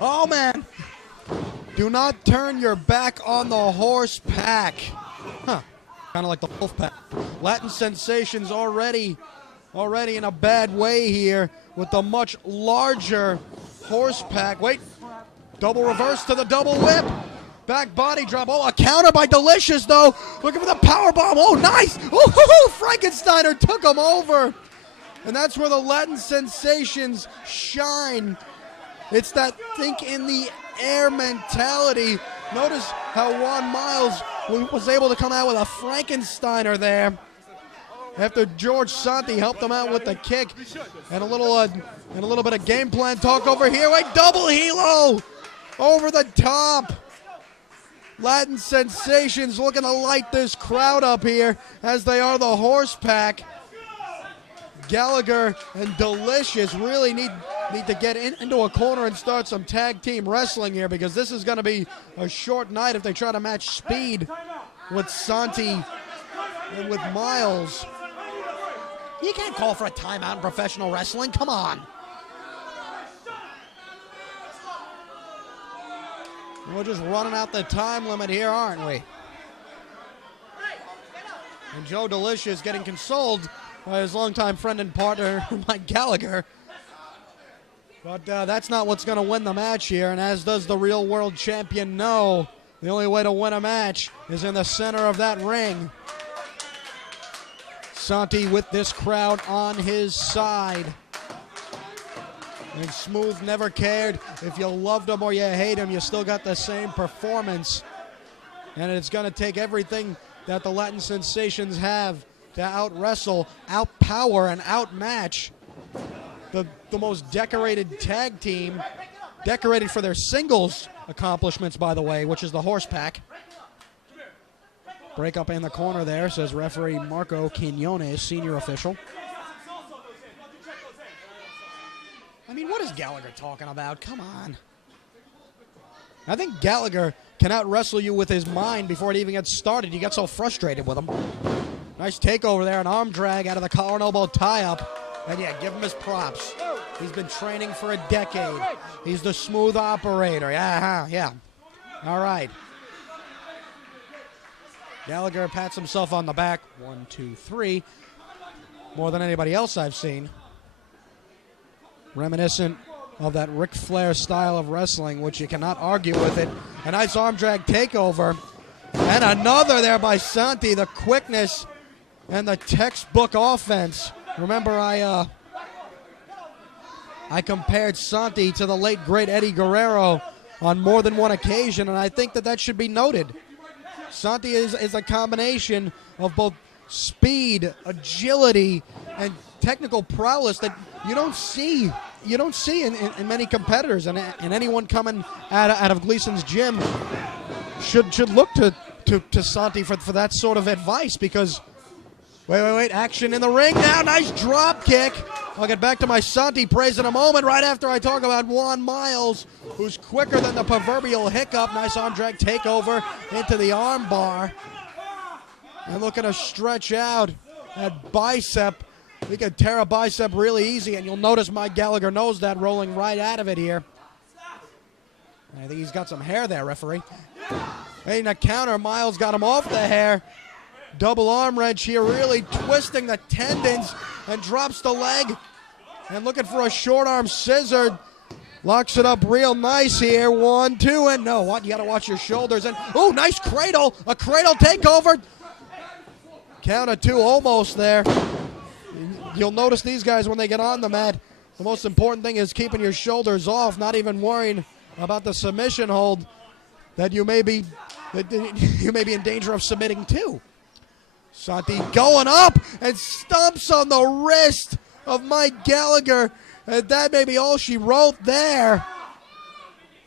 Oh, man. Do not turn your back on the horse pack. Huh. Kind of like the wolf pack. Latin Sensations already in a bad way here with the much larger horse pack. Wait. Double reverse to the double whip. Back body drop. Oh, a counter by Delicious, though. Looking for the power bomb. Oh, nice. Oh, Frankensteiner took him over. And that's where the Latin Sensations shine. It's that think in the air mentality. Notice how Juan Miles was able to come out with a Frankensteiner there after Jorge Santi helped him out with the kick. And a little bit of game plan talk over here. Wait, double helo over the top. Latin Sensations looking to light this crowd up here as they are the horse pack. Gallagher and Delicious really need to get into a corner and start some tag team wrestling here, because this is going to be a short night if they try to match speed with Santi and with Miles. You can't call for a timeout in professional wrestling. Come on. We're just running out the time limit here, aren't we? And Joe Delicious getting consoled by his longtime friend and partner, Mike Gallagher. But that's not what's going to win the match here, and as does the real world champion know, the only way to win a match is in the center of that ring. Santi with this crowd on his side. And Smooth never cared if you loved him or you hate him, you still got the same performance. And it's going to take everything that the Latin Sensations have to out-wrestle, out-power, and outmatch the most decorated tag team, decorated for their singles accomplishments, by the way, which is the horse pack. Break up in the corner there, says referee Marco Quinones, senior official. I mean, what is Gallagher talking about? Come on. I think Gallagher can out-wrestle you with his mind before it even gets started. You get so frustrated with him. Nice takeover there, an arm drag out of the collar and elbow tie-up. And yeah, give him his props. He's been training for a decade. He's the smooth operator. Yeah. All right. Gallagher pats himself on the back. 1, 2, 3. More than anybody else I've seen. Reminiscent of that Ric Flair style of wrestling, which you cannot argue with it. A nice arm drag takeover. And another there by Santi. The quickness and the textbook offense. Remember, I compared Santi to the late, great Eddie Guerrero on more than one occasion, and I think that should be noted. Santi is a combination of both speed, agility, and technical prowess that you don't see in many competitors, and anyone coming out of Gleason's gym should look to Santi for that sort of advice, because wait, action in the ring now, nice drop kick. I'll get back to my Santi praise in a moment, right after I talk about Juan Miles, who's quicker than the proverbial hiccup. Nice arm drag takeover into the arm bar. And looking to stretch out that bicep. We can tear a bicep really easy, and you'll notice Mike Gallagher knows that, rolling right out of it here. I think he's got some hair there, referee. Hey, in a counter, Miles got him off the hair. Double arm wrench here, really twisting the tendons, and drops the leg. And looking for a short arm scissor. Locks it up real nice here. 1, 2, and no. What? You got to watch your shoulders. And oh, nice cradle. A cradle takeover. Count of 2 almost there. You'll notice these guys when they get on the mat, the most important thing is keeping your shoulders off, not even worrying about the submission hold that you may be in danger of submitting to. Santi going up and stumps on the wrist of Mike Gallagher, and that may be all she wrote there.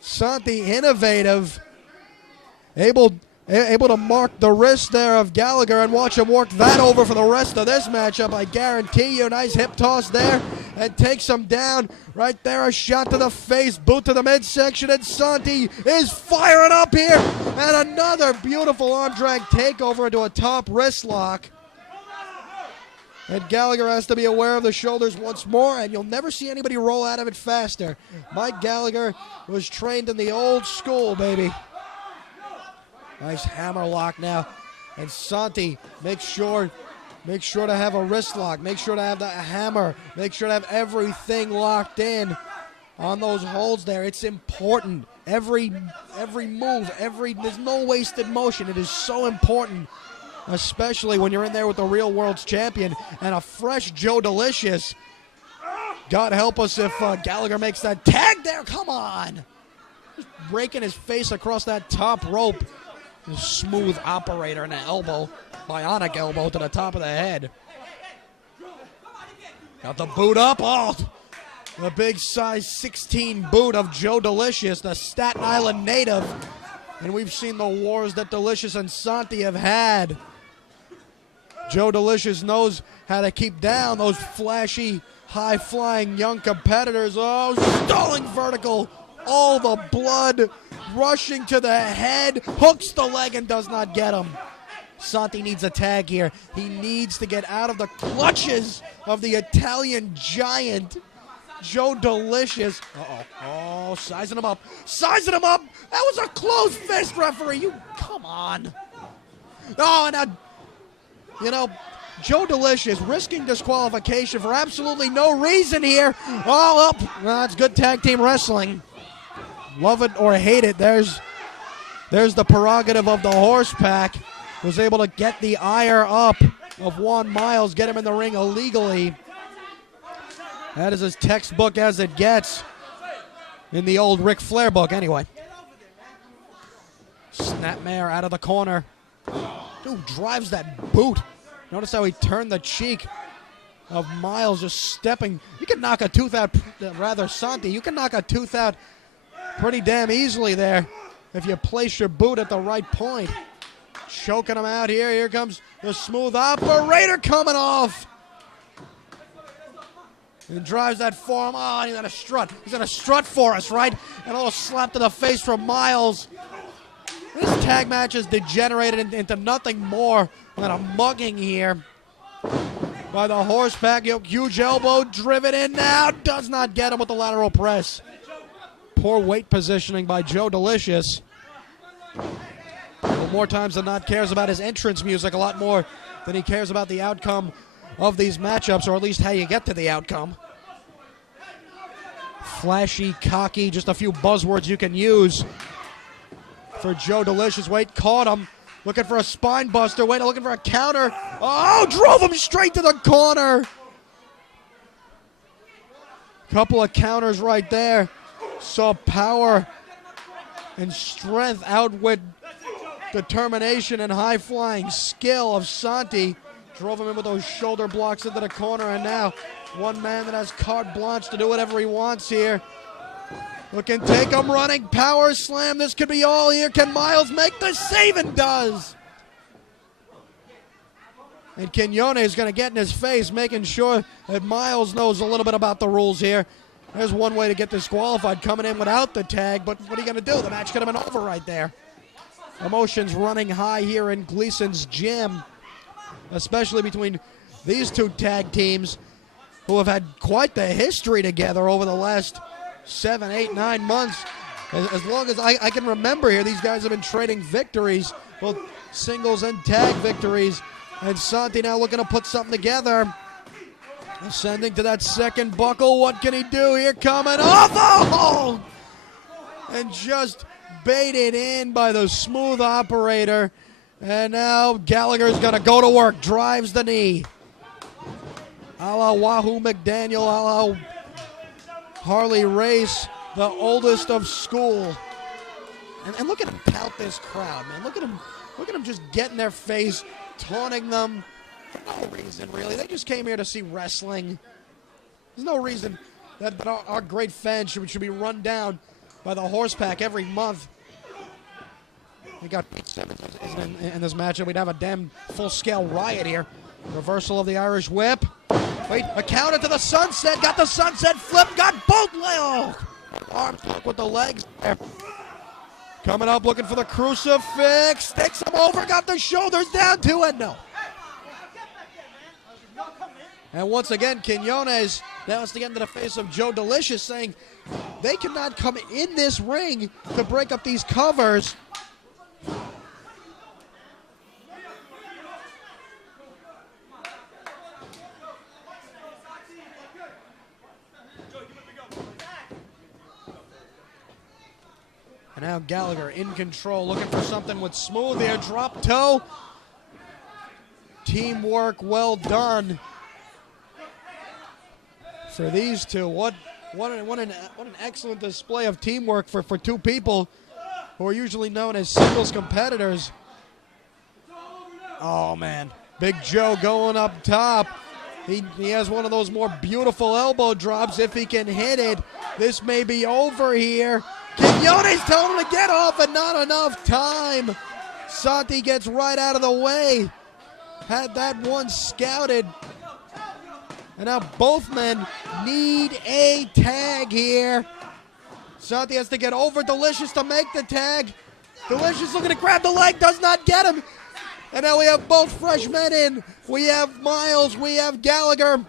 Santi innovative, able to mark the wrist there of Gallagher and watch him work that over for the rest of this matchup. I guarantee you. Nice hip toss there and takes him down. Right there, a shot to the face, boot to the midsection, and Santi is firing up here. And another beautiful arm drag takeover into a top wrist lock. And Gallagher has to be aware of the shoulders once more, and you'll never see anybody roll out of it faster. Mike Gallagher was trained in the old school, baby. Nice hammer lock now. And Santi makes sure to have a wrist lock. Make sure to have the hammer. Make sure to have everything locked in on those holds there. It's important. Every move, there's no wasted motion. It is so important, especially when you're in there with the real world's champion and a fresh Joe Delicious. God help us if Gallagher makes that tag there. Come on. Just raking his face across that top rope. Smooth operator and an elbow, bionic elbow to the top of the head. Got the boot up. Oh, the big size 16 boot of Joe Delicious, the Staten Island native. And we've seen the wars that Delicious and Santi have had. Joe Delicious knows how to keep down those flashy, high-flying young competitors. Oh, stalling vertical. All the blood rushing to the head. Hooks the leg and does not get him. Santi needs a tag here. He needs to get out of the clutches of the Italian giant, Joe Delicious. Oh, sizing him up. Sizing him up. That was a close fist, referee. Come on. Oh, and Joe Delicious risking disqualification for absolutely no reason here. Oh, up. That's good tag team wrestling. Love it or hate it, there's the prerogative of the horse pack. Was able to get the ire up of Juan Miles, get him in the ring illegally. That is as textbook as it gets in the old Ric Flair book, anyway. Snapmare out of the corner. Dude drives that boot. Notice how he turned the cheek of Miles, just stepping. You can knock a tooth out, Santi, you can knock a tooth out pretty damn easily there if you place your boot at the right point. Choking him out here. Here comes the smooth operator coming off. And drives that forearm. Oh, he's gonna strut. He's gonna strut for us, right? And a little slap to the face from Miles. This tag match has degenerated into nothing more than a mugging here by the horse pack. Huge elbow driven in now. Does not get him with the lateral press. Poor weight positioning by Joe Delicious. More times than not cares about his entrance music a lot more than he cares about the outcome of these matchups, or at least how you get to the outcome. Flashy, cocky, just a few buzzwords you can use for Joe Delicious. Wait, caught him. Looking for a spine buster. Wait, looking for a counter. Oh, drove him straight to the corner. Couple of counters right there. Saw power and strength outwit determination and high-flying skill of Santi. Drove him in with those shoulder blocks into the corner, and now one man that has carte blanche to do whatever he wants here. Looking, take him running, power slam. This could be all here. Can Miles make the save? And does. And Quiñones is going to get in his face, making sure that Miles knows a little bit about the rules here. There's one way to get disqualified, coming in without the tag, but what are you going to do? The match could have been over right there. Emotions running high here in Gleason's gym, especially between these two tag teams who have had quite the history together over the last 7, 8, 9 months. As long as I can remember here, these guys have been trading victories, both singles and tag victories. And Santi now looking to put something together. Ascending to that second buckle. What can he do here? Coming off. Oh! And just baited in by the smooth operator. And now Gallagher's going to go to work. Drives the knee. A la Wahoo McDaniel, a la Harley Race, the oldest of school. And look at him pout this crowd, man. Look at him just get in their face, taunting them for no reason, really. They just came here to see wrestling. There's no reason that our great fans should be run down by the horse pack every month. We got Pete Simmons in this matchup. We'd have a damn full-scale riot here. Reversal of the Irish whip. Wait, a counter to the sunset. Got the sunset flip. Got both legs. Arm hook with the legs there. Coming up looking for the crucifix. Sticks him over. Got the shoulders down to it. No. And once again, Quinones now has to get into the face of Joe Delicious, saying they cannot come in this ring to break up these covers. And now Gallagher in control, looking for something with smooth here. Drop toe. Teamwork well done for these two. What an excellent display of teamwork for two people who are usually known as singles competitors. Oh, man. Big Joe going up top. He has one of those more beautiful elbow drops. If he can hit it, this may be over here. Quinones telling him to get off, and not enough time. Santi gets right out of the way. Had that one scouted. And now both men need a tag here. Santi has to get over Delicious to make the tag. Delicious looking to grab the leg, does not get him. And now we have both fresh men in. We have Miles, we have Gallagher.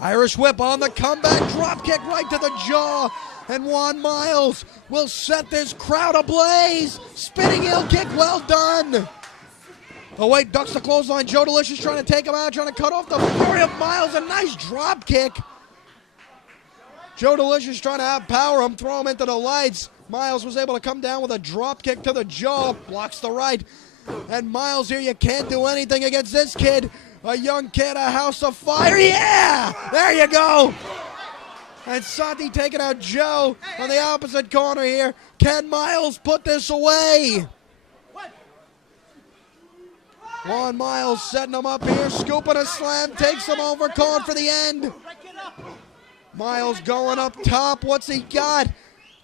Irish whip on the comeback, drop kick right to the jaw. And Juan Miles will set this crowd ablaze. Spinning heel kick, well done. Oh wait, ducks the clothesline. Joe Delicious trying to take him out, trying to cut off the fury of Miles. A nice drop kick. Joe Delicious trying to outpower him, throw him into the lights. Miles was able to come down with a drop kick to the jaw. Blocks the right. And Miles here, you can't do anything against this kid. A young kid, a house of fire. Yeah! There you go. And Santi taking out Joe on the opposite corner here. Can Miles put this away? Juan Miles setting him up here, scooping a slam, takes him over, calling for the end. Miles going up top. What's he got?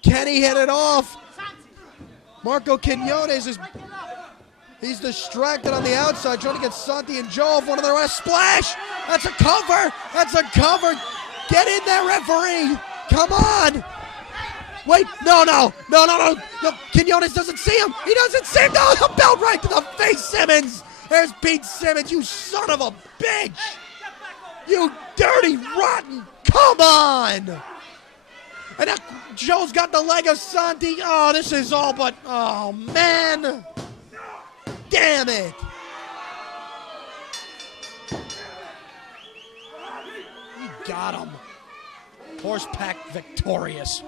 Can he hit it off? Marco Quinones he's distracted on the outside, trying to get Santi and Joe off one of their last. Splash! That's a cover! That's a cover! Get in there, referee! Come on! Wait, no. Quinones doesn't see him. He doesn't see him. No, the belt right to the face, Simmons. There's Pete Simmons, you son of a bitch. You dirty, rotten. Come on. And now Joe's got the leg of Santi. Oh, this is all but, oh, man. Damn it. He got him. Horse pack victorious.